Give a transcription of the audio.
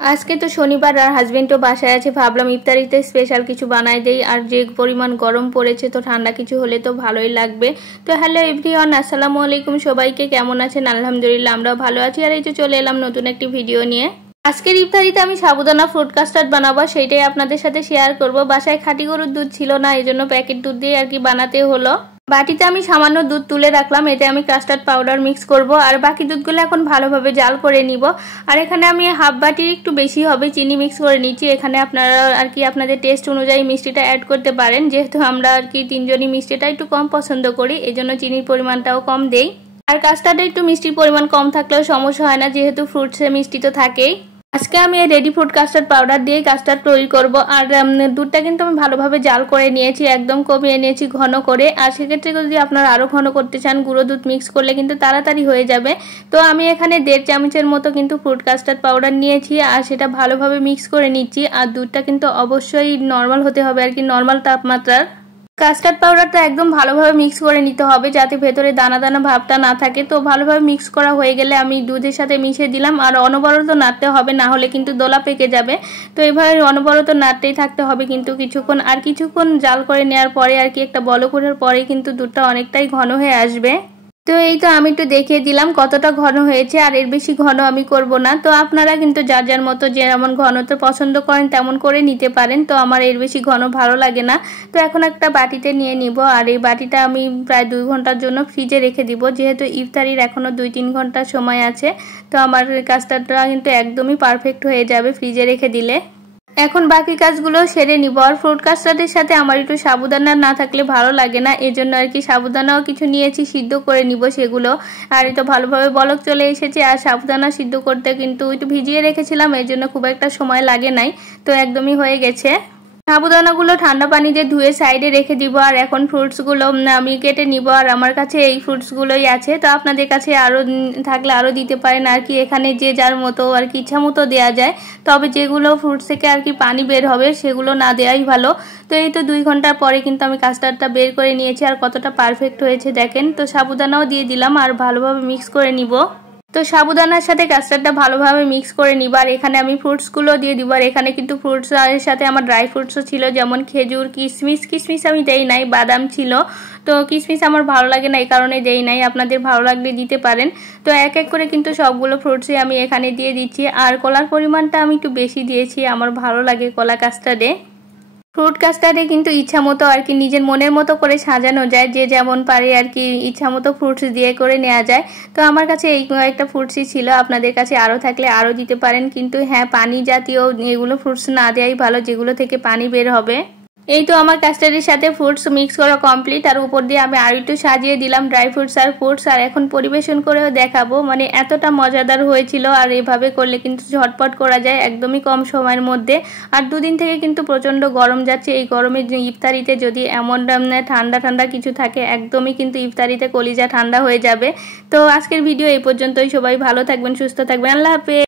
আজকে তো শনিবার আর হাজবেন্ডও বাসায় আছে, ভাবলাম ইফতারিতে স্পেশাল কিছু বানাই দেই। আর যে পরিমাণ গরম পড়েছে তো ঠান্ডা কিছু হলে তো ভালোই লাগবে। তো হ্যালো এভরিওয়ান, আসসালামু আলাইকুম। সবাইকে কেমন আছেন? আলহামদুলিল্লাহ আমরাও ভালো আছি। আর এই যে চলে এলাম নতুন একটি ভিডিও নিয়ে। আজকের ইফতারিতে আমি সাবুদানা ফ্রুট কাস্টার্ড বানাবো, সেইটাই আপনাদের সাথে শেয়ার করব। বাসায় খাঁটি গরুর দুধ ছিল না, এজন্য প্যাকেট দুধ দিয়ে আর কি বানাতে হলো। বাটিতে আমি সামান্য দুধ তুলে রাখলাম, এতে আমি কাস্টার্ড পাউডার মিক্স করব। আর বাকি দুধগুলো এখন ভালোভাবে জাল করে নিব। আর এখানে আমি হাফ বাটির একটু বেশি হবে চিনি মিক্স করে নিচ্ছি। এখানে আপনারা আর কি আপনাদের টেস্ট অনুযায়ী মিষ্টিটা অ্যাড করতে পারেন। যেহেতু আমরা আর কি তিনজনই মিষ্টিটা একটু কম পছন্দ করি, এজন্য চিনির পরিমাণটাও কম দেই। আর কাস্টার্ডে একটু মিষ্টির পরিমাণ কম থাকলেও সমস্যা হয় না, যেহেতু ফ্রুটসে মিষ্টি তো থাকেই। আজকে আমি এই রেডি ফ্রুট কাস্টার্ড পাউডার দিয়ে কাস্টার্ড তৈরি করব। আর দুধটা কিন্তু আমি ভালোভাবে জাল করে নিয়েছি, একদম কমিয়ে নিয়েছি ঘন করে। আর সেক্ষেত্রে যদি আপনারা আরও ঘন করতে চান, গুঁড়ো দুধ মিক্স করলে কিন্তু তাড়াতাড়ি হয়ে যাবে। তো আমি এখানে 1.5 চামচের মতো কিন্তু ফ্রুট কাস্টার্ড পাউডার নিয়েছি, আর সেটা ভালোভাবে মিক্স করে নিচ্ছি। আর দুধটা কিন্তু অবশ্যই নর্মাল হতে হবে, আর কি নর্মাল তাপমাত্রার। কাস্টার্ড পাউডারটা একদম ভালোভাবে মিক্স করে নিতে হবে, যাতে ভেতরে দানা দানা ভাবটা না থাকে। তো ভালোভাবে মিক্স করা হয়ে গেলে আমি দুধের সাথে মিশিয়ে দিলাম। আর অনবরত নাড়তে হবে, না হলে কিন্তু দোলা পেকে যাবে। তো এইভাবে অনবরত নাড়তেই থাকতে হবে কিন্তু কিছুক্ষণ। আর কিছুক্ষণ জাল করে নেওয়ার পরে আর কি একটা বলক ওঠার পরে কিন্তু দুধটা অনেকটাই ঘন হয়ে আসবে। তো এই তো আমি একটু দেখিয়ে দিলাম কতটা ঘন হয়েছে, আর এর বেশি ঘন আমি করব না। তো আপনারা কিন্তু যার যার মতো যেমন ঘনত্ব পছন্দ করেন তেমন করে নিতে পারেন। তো আমার এর বেশি ঘন ভালো লাগে না। তো এখন একটা বাটিতে নিয়ে নিব। আর এই বাটিটা আমি প্রায় 2 ঘন্টার জন্য ফ্রিজে রেখে দিব, যেহেতু ইফতারির এখনো 2-3 ঘন্টা সময় আছে। তো আমার কাস্টার্ডটা কিন্তু একদমই পারফেক্ট হয়ে যাবে ফ্রিজে রেখে দিলে। এখন বাকি কাজগুলো সেরে নিব। আর ফ্রুট কাস্টার্ডের সাথে আমার একটু সাবুদানা না থাকলে ভালো লাগে না, এজন্য আর কি সাবুদানাও কিছু নিয়েছি, সিদ্ধ করে নিব সেগুলো। আর এটা ভালোভাবে বলক চলে এসেছে। আর সাবুদানা সিদ্ধ করতে কিন্তু একটু ভিজিয়ে রেখেছিলাম, এর জন্য খুব একটা সময় লাগে নাই। তো একদমই হয়ে গেছে। সাবুদানাগুলো ঠান্ডা পানিতে ধুয়ে সাইডে রেখে দিব। আর এখন ফ্রুটসগুলো আমি কেটে নিব। আর আমার কাছে এই ফ্রুটসগুলোই আছে, তো আপনাদের কাছে আরও থাকলে আরও দিতে পারেন। আর কি এখানে যে যার মতো আর কি ইচ্ছা মতো দেওয়া যায়, তবে যেগুলো ফ্রুটস থেকে আর কি পানি বের হবে সেগুলো না দেওয়াই ভালো। তো এই তো 2 ঘন্টার পরে কিন্তু আমি কাস্টার্ডটা বের করে নিয়েছি, আর কতটা পারফেক্ট হয়েছে দেখেন। তো সাবুদানাও দিয়ে দিলাম আর ভালোভাবে মিক্স করে নিব। তো সাবুদানার সাথে কাস্টার্ডটা ভালোভাবে মিক্স করে নিব। আর এখানে আমি ফ্রুটসগুলো দিয়ে দিব। আর এখানে কিন্তু ফ্রুটসের সাথে আমার ড্রাই ফ্রুটসও ছিল, যেমন খেজুর, কিশমিশ আমি দেই নাই, বাদাম ছিল। তো কিশমিশ আমার ভালো লাগে না, এই কারণে দেই নাই। আপনাদের ভালো লাগলে দিতে পারেন। তো এক এক করে কিন্তু সবগুলো ফ্রুটসই আমি এখানে দিয়ে দিচ্ছি। আর কলার পরিমাণটা আমি একটু বেশি দিয়েছি, আমার ভালো লাগে কলা কাস্টার্ডে। ফ্রুট কাস্টার্ডে কিন্তু ইচ্ছা মতো আর কি নিজের মনের মতো করে সাজানো যায়, যে যেমন পারে আর কি ইচ্ছা মতো ফ্রুটস দিয়ে করে নেওয়া যায়। তো আমার কাছে এই একটা ফ্রুটসই ছিল, আপনাদের কাছে আরও থাকলে আরও দিতে পারেন। কিন্তু হ্যাঁ, পানি জাতীয় এগুলো ফ্রুটস না দেওয়াই ভালো, যেগুলো থেকে পানি বের হবে। এই তো আমার কাস্টার্ডের সাথে ফ্রুটস মিক্স করা কমপ্লিট। আর উপর দিয়ে আমি আর একটু সাজিয়ে দিলাম ড্রাই ফ্রুটস আর ফ্রুটস। আর এখন পরিবেশন করেও দেখাবো, মানে এতটা মজাদার হয়েছিল। আর এভাবে করলে কিন্তু ঝটপট করা যায় একদমই কম সময়ের মধ্যে। আর 2 দিন থেকে কিন্তু প্রচণ্ড গরম যাচ্ছে, এই গরমে ইফতারিতে যদি এমন ঠান্ডা ঠান্ডা কিছু থাকে, একদমই কিন্তু ইফতারিতে কলিজা ঠান্ডা হয়ে যাবে। তো আজকের ভিডিও এই পর্যন্তই। সবাই ভালো থাকবেন, সুস্থ থাকবেন, আল্লাহ হাফেজ।